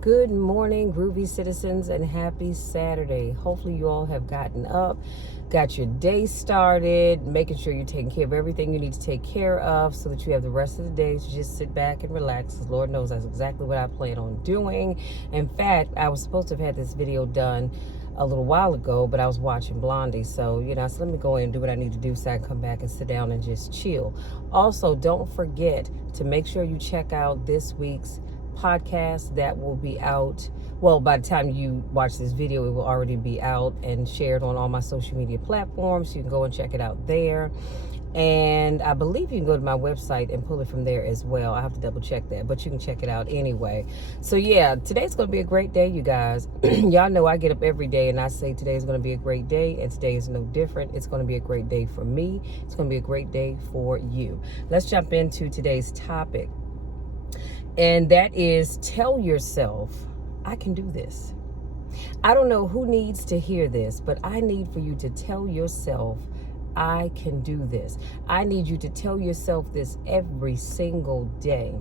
Good morning, groovy citizens, and happy Saturday. Hopefully, you all have gotten up, got your day started, making sure you're taking care of everything you need to take care of so that you have the rest of the day to just sit back and relax. Because Lord knows that's exactly what I plan on doing. In fact, I was supposed to have had this video done a little while ago, but I was watching Blondie. So, so let me go in and do what I need to do so I can come back and sit down and just chill. Also, don't forget to make sure you check out this week's podcast that will be out. Well, by the time you watch this video, it will already be out and shared on all my social media platforms. You can go and check it out there. And I believe you can go to my website and pull it from there as well. I have to double check that, but you can check it out anyway. So yeah, today's going to be a great day, you guys. Y'all know I get up every day and I say today's going to be a great day, and today is no different. It's going to be a great day for me. It's going to be a great day for you. Let's jump into today's topic. And that is, tell yourself, I can do this. I don't know who needs to hear this, but I need for you to tell yourself, I can do this. I need you to tell yourself this every single day,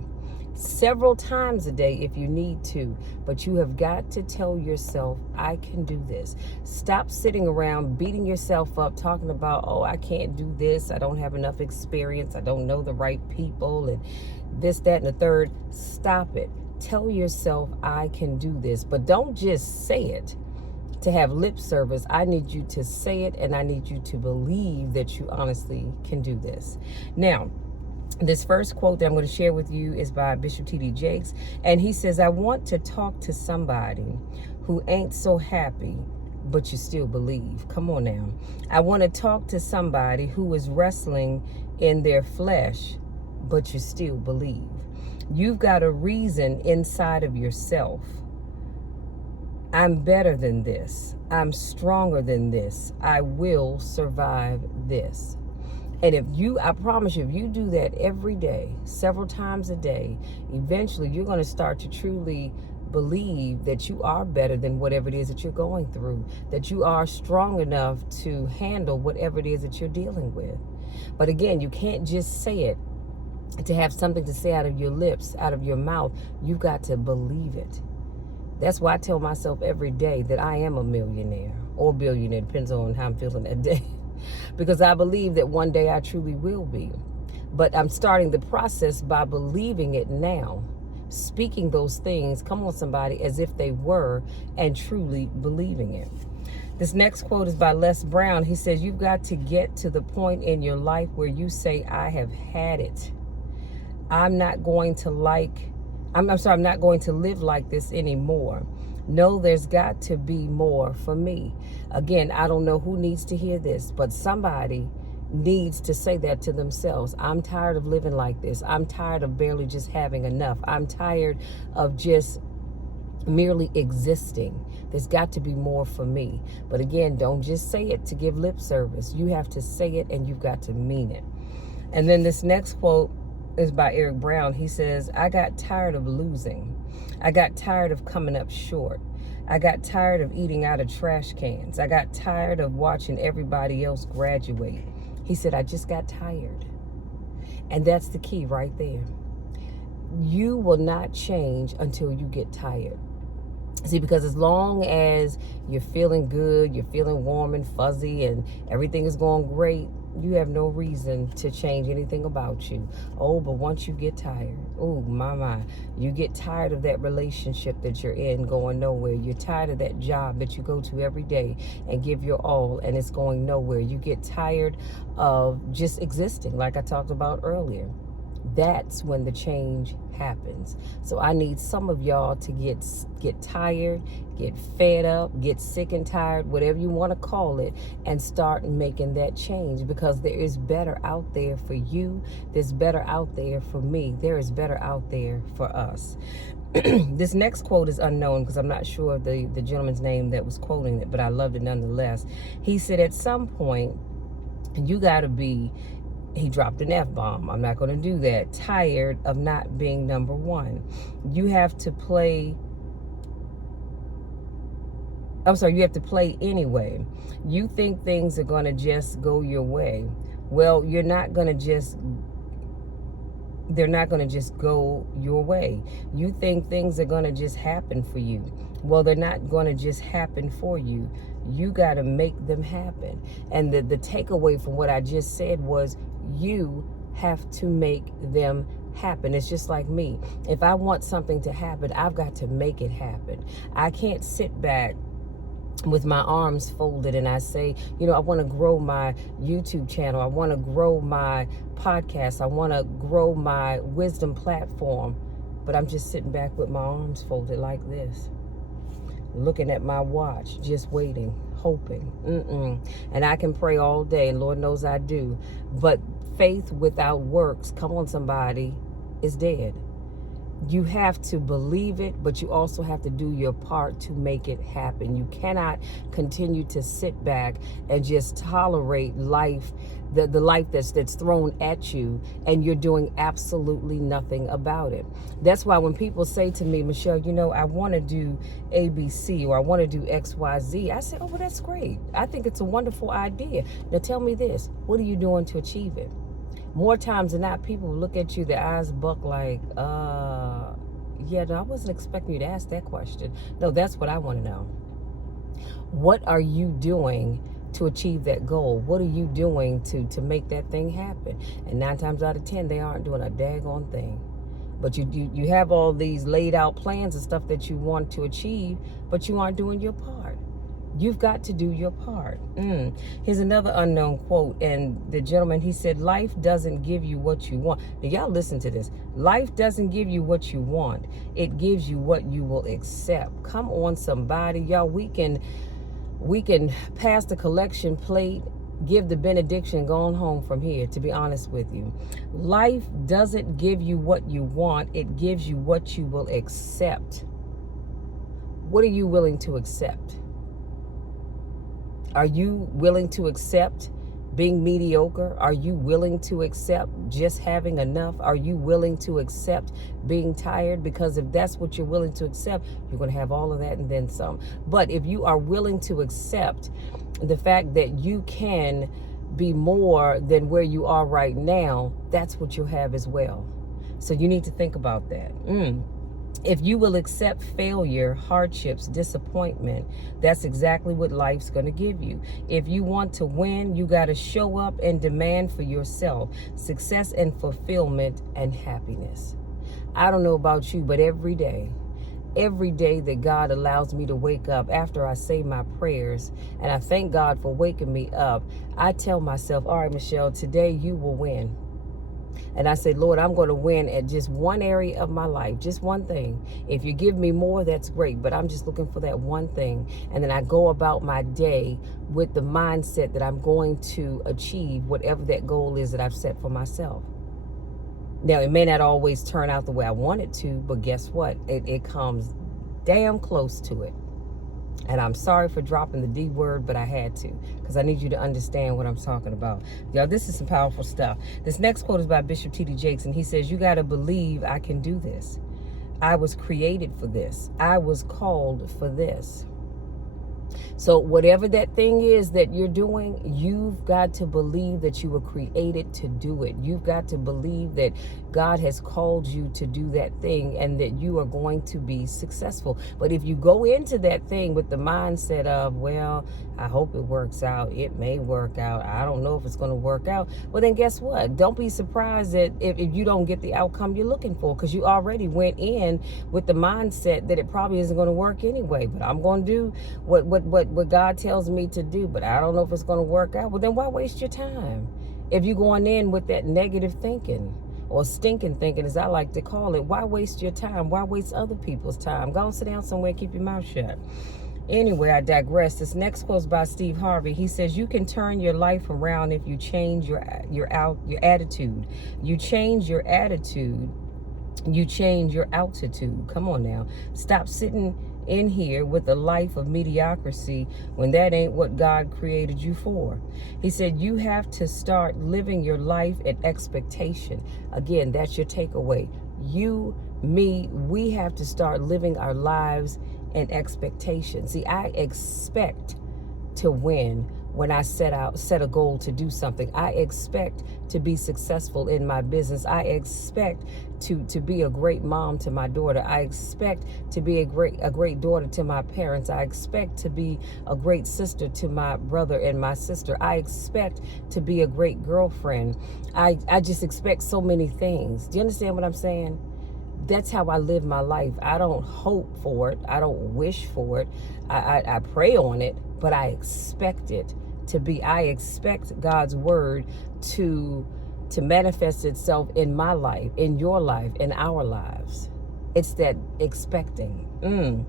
several times a day if you need to, but you have got to tell yourself, I can do this. Stop sitting around beating yourself up, talking about, oh, I can't do this. I don't have enough experience. I don't know the right people and this, that, and the third. Stop it. Tell yourself, I can do this. But don't just say it to have lip service. I need you to say it, and I need you to believe that you honestly can do this. Now, this first quote that I'm going to share with you is by Bishop T.D. Jakes, and he says, I want to talk to somebody who ain't so happy, but you still believe. Come on now. I want to talk to somebody who is wrestling in their flesh, but you still believe. You've got a reason inside of yourself. I'm better than this. I'm stronger than this. I will survive this. And I promise you, if you do that every day, several times a day, eventually you're going to start to truly believe that you are better than whatever it is that you're going through, that you are strong enough to handle whatever it is that you're dealing with. But again, you can't just say it to have something to say out of your lips, out of your mouth. You've got to believe it. That's why I tell myself every day that I am a millionaire or billionaire, depends on how I'm feeling that day. Because I believe that one day I truly will be. But I'm starting the process by believing it now. Speaking those things, come on somebody, as if they were, and truly believing it. This next quote is by Les Brown. He says, you've got to get to the point in your life where you say, I have had it. I'm not going to live like this anymore. No, there's got to be more for me. Again, I don't know who needs to hear this, but somebody needs to say that to themselves. I'm tired of living like this. I'm tired of barely just having enough. I'm tired of just merely existing. There's got to be more for me. But again, don't just say it to give lip service. You have to say it, and you've got to mean it. And then this next quote is by Eric Brown. He says, I got tired of losing. I got tired of coming up short. I got tired of eating out of trash cans. I got tired of watching everybody else graduate. He said, I just got tired. And that's the key right there. You will not change until you get tired. See, because as long as you're feeling good, you're feeling warm and fuzzy, and everything is going great, you have no reason to change anything about you. Oh, but once you get tired, oh, my, you get tired of that relationship that you're in going nowhere. You're tired of that job that you go to every day and give your all, and it's going nowhere. You get tired of just existing, like I talked about earlier. That's when the change happens. So I need some of y'all to get tired, get fed up, get sick and tired, whatever you want to call it, and start making that change, because there is better out there for you. There's better out there for me. There is better out there for us. This next quote is unknown because I'm not sure of the gentleman's name that was quoting it, but I loved it nonetheless. He said, at some point, you got to be, he dropped an F-bomb. I'm not going to do that. Tired of not being number one. You have to play anyway. You think things are going to just go your way. Well, you're not going to just they're not going to just go your way. You think things are going to just happen for you. Well, they're not going to just happen for you. You got to make them happen. And the takeaway from what I just said was you have to make them happen. It's just like me. If I want something to happen, I've got to make it happen. I can't sit back with my arms folded and I say, I want to grow my YouTube channel. I want to grow my podcast. I want to grow my wisdom platform. But I'm just sitting back with my arms folded like this, looking at my watch, just waiting, hoping. And I can pray all day, and Lord knows I do. But faith without works, come on somebody, is dead. You have to believe it, but you also have to do your part to make it happen. You cannot continue to sit back and just tolerate life, the life that's thrown at you, and you're doing absolutely nothing about it. That's why when people say to me, Michelle, I want to do ABC or I want to do XYZ, I say, oh, well, that's great. I think it's a wonderful idea. Now tell me this, what are you doing to achieve it? More times than not, people look at you, their eyes buck like, yeah, no, I wasn't expecting you to ask that question. No, that's what I want to know. What are you doing to achieve that goal? What are you doing to make that thing happen? And 9 times out of 10, they aren't doing a daggone thing. But you have all these laid out plans and stuff that you want to achieve, but you aren't doing your part. You've got to do your part. Here's another unknown quote. And the gentleman, he said, life doesn't give you what you want. Now, y'all listen to this. Life doesn't give you what you want. It gives you what you will accept. Come on, somebody. Y'all, we can pass the collection plate, give the benediction, and go on home from here, to be honest with you. Life doesn't give you what you want. It gives you what you will accept. What are you willing to accept? Are you willing to accept being mediocre? Are you willing to accept just having enough? Are you willing to accept being tired? Because if that's what you're willing to accept, you're going to have all of that and then some. But if you are willing to accept the fact that you can be more than where you are right now, that's what you'll have as well. So you need to think about that. If you will accept failure, hardships, disappointment, that's exactly what life's going to give you. If you want to win, you got to show up and demand for yourself success and fulfillment and happiness. I don't know about you, but every day that God allows me to wake up after I say my prayers, and I thank God for waking me up, I tell myself, all right, Michelle, today you will win. And I said, Lord, I'm going to win at just one area of my life, just one thing. If you give me more, that's great, but I'm just looking for that one thing. And then I go about my day with the mindset that I'm going to achieve whatever that goal is that I've set for myself. Now, it may not always turn out the way I want it to, but guess what? It comes damn close to it. And I'm sorry for dropping the D word, but I had to, because I need you to understand what I'm talking about. Y'all, this is some powerful stuff. This next quote is by Bishop T.D. Jakes, and he says, you got to believe I can do this. I was created for this. I was called for this. So whatever that thing is that you're doing, you've got to believe that you were created to do it. You've got to believe that God has called you to do that thing and that you are going to be successful. But if you go into that thing with the mindset of, well, I hope it works out. It may work out. I don't know if it's going to work out. Well, then guess what? Don't be surprised that if you don't get the outcome you're looking for, because you already went in with the mindset that it probably isn't going to work anyway. But I'm going to do what God tells me to do, but I don't know if it's going to work out. Well, then why waste your time? If you're going in with that negative thinking, or stinking thinking, as I like to call it, why waste your time? Why waste other people's time? Go and sit down somewhere and keep your mouth shut. Anyway, I digress. This next quote is by Steve Harvey. He says, you can turn your life around if you change your attitude. You change your attitude, you change your altitude. Come on now. Stop sitting in here with a life of mediocrity when that ain't what God created you for. He said, you have to start living your life at expectation. Again, that's your takeaway. You, me, we have to start living our lives in expectation. See, I expect to win when I set a goal to do something. I expect to be successful in my business. I expect to be a great mom to my daughter. I expect to be a great daughter to my parents. I expect to be a great sister to my brother and my sister. I expect to be a great girlfriend. I just expect so many things. Do you understand what I'm saying? That's how I live my life. I don't hope for it. I don't wish for it. I pray on it, but I expect it to be. I expect God's word to manifest itself in my life, in your life, in our lives. It's that expecting.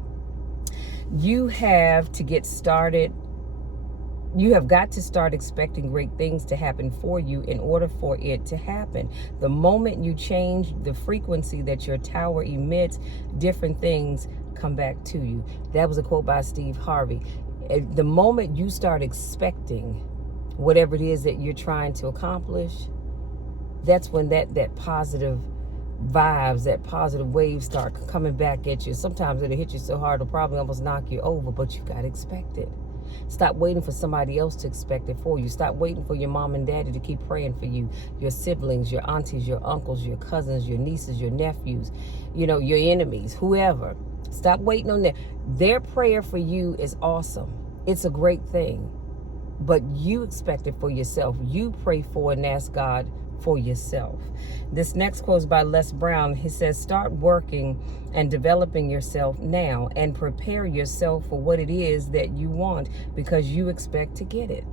You have to get started. You have got to start expecting great things to happen for you in order for it to happen. The moment you change the frequency that your tower emits, different things come back to you. That was a quote by Steve Harvey. The moment you start expecting whatever it is that you're trying to accomplish, that's when that positive vibes, that positive waves start coming back at you. Sometimes it'll hit you so hard it'll probably almost knock you over, but you got to expect it. Stop waiting for somebody else to expect it for you. Stop waiting for your mom and daddy to keep praying for you, your siblings, your aunties, your uncles, your cousins, your nieces, your nephews, your enemies, whoever. Stop waiting on them. Their prayer for you is awesome. It's a great thing. But you expect it for yourself. You pray for and ask God for yourself. This next quote is by Les Brown. He says, start working and developing yourself now and prepare yourself for what it is that you want because you expect to get it.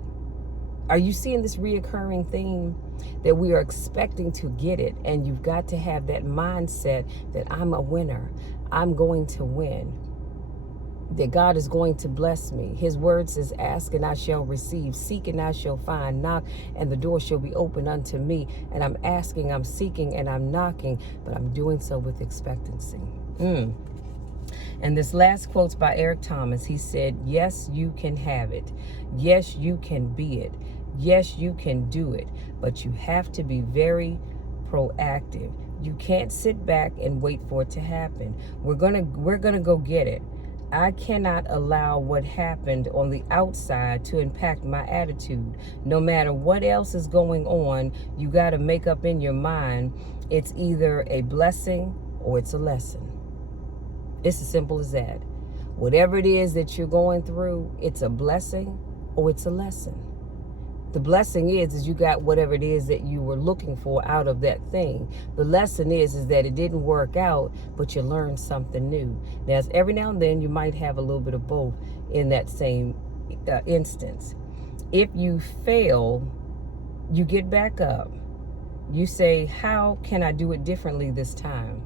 Are you seeing this reoccurring theme that we are expecting to get it? And you've got to have that mindset that I'm a winner. I'm going to win. That God is going to bless me. His word says, ask and I shall receive, seek and I shall find, knock and the door shall be open unto me. And I'm asking, I'm seeking, and I'm knocking, but I'm doing so with expectancy. And this last quote's by Eric Thomas. He said, yes, you can have it. Yes, you can be it. Yes, you can do it. But you have to be very proactive. You can't sit back and wait for it to happen. We're gonna go get it. I cannot allow what happened on the outside to impact my attitude. No matter what else is going on, you got to make up in your mind it's either a blessing or it's a lesson. It's as simple as that. Whatever it is that you're going through, it's a blessing or it's a lesson. The blessing is you got whatever it is that you were looking for out of that thing. The lesson is that it didn't work out, but you learned something new. Now, every now and then you might have a little bit of both in that same instance. If you fail, you get back up. You say, how can I do it differently this time?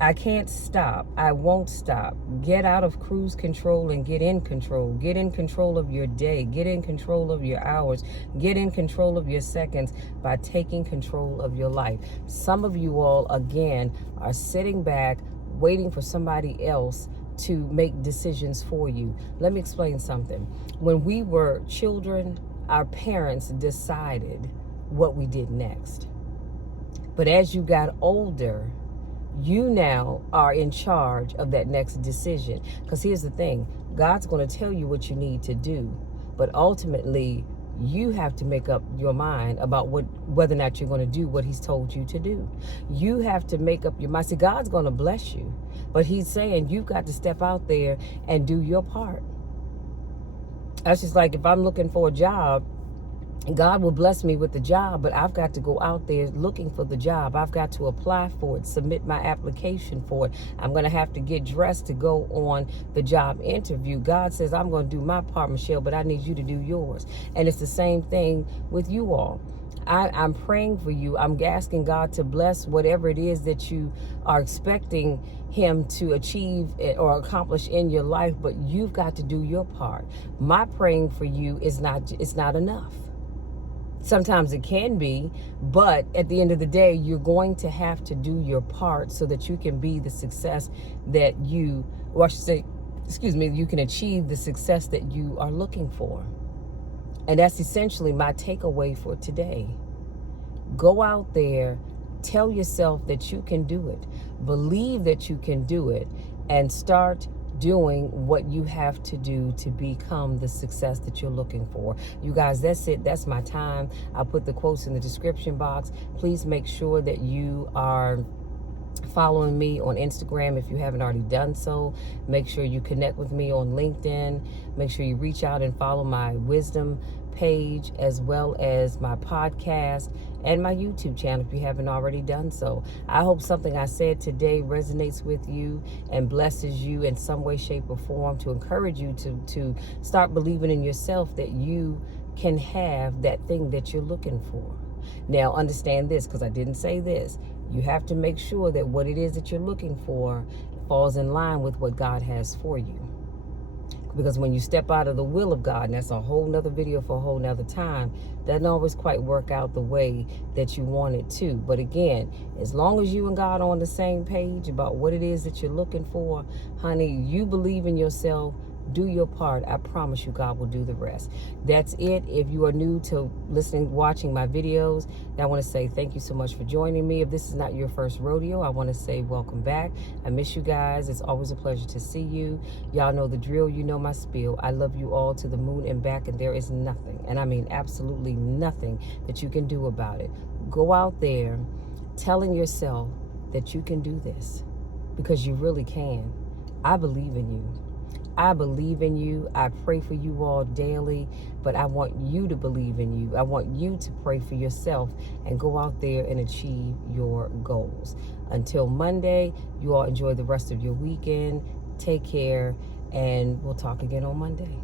I can't stop. I won't stop. Get out of cruise control and get in control. Get in control of your day. Get in control of your hours. Get in control of your seconds by taking control of your life. Some of you all, again, are sitting back waiting for somebody else to make decisions for you. Let me explain something. When we were children, our parents decided what we did next. But as you got older, you now are in charge of that next decision. Because here's the thing, God's going to tell you what you need to do, but ultimately you have to make up your mind about whether or not you're going to do what he's told you to do. You have to make up your mind. See, God's going to bless you, but he's saying you've got to step out there and do your part. That's just like if I'm looking for a job, God will bless me with the job, but I've got to go out there looking for the job. I've got to apply for it, submit my application for it. I'm going to have to get dressed to go on the job interview. God says, I'm going to do my part, Michelle, but I need you to do yours. And it's the same thing with you all. I'm praying for you. I'm asking God to bless whatever it is that you are expecting him to achieve or accomplish in your life, but you've got to do your part. My praying for you is not enough. Sometimes it can be, but at the end of the day, you're going to have to do your part so that you can be the success that you can achieve the success that you are looking for. And that's essentially my takeaway for today. Go out there, tell yourself that you can do it, believe that you can do it, and start doing what you have to do to become the success that you're looking for. You guys, that's it. That's my time. I'll put the quotes in the description box. Please make sure that you are following me on Instagram if you haven't already done so. Make sure you connect with me on LinkedIn. Make sure you reach out and follow my wisdom page, as well as my podcast and my YouTube channel if you haven't already done so. I hope something I said today resonates with you and blesses you in some way, shape, or form, to encourage you to start believing in yourself that you can have that thing that you're looking for. Now, understand this, because I didn't say this. You have to make sure that what it is that you're looking for falls in line with what God has for you. Because when you step out of the will of God, and that's a whole nother video for a whole nother time, doesn't always quite work out the way that you want it to. But again, as long as you and God are on the same page about what it is that you're looking for, honey, you believe in yourself, do your part. I promise you God will do the rest. That's it. If you are new to listening, watching my videos, I want to say thank you so much for joining me. If this is not your first rodeo, I want to say welcome back. I miss you guys. It's always a pleasure to see you. Y'all know the drill. You know my spiel. I love you all to the moon and back, and there is nothing, and I mean absolutely nothing, that you can do about it. Go out there telling yourself that you can do this, because you really can. I believe in you. I believe in you. I pray for you all daily, but I want you to believe in you. I want you to pray for yourself and go out there and achieve your goals. Until Monday, you all enjoy the rest of your weekend. Take care, and we'll talk again on Monday.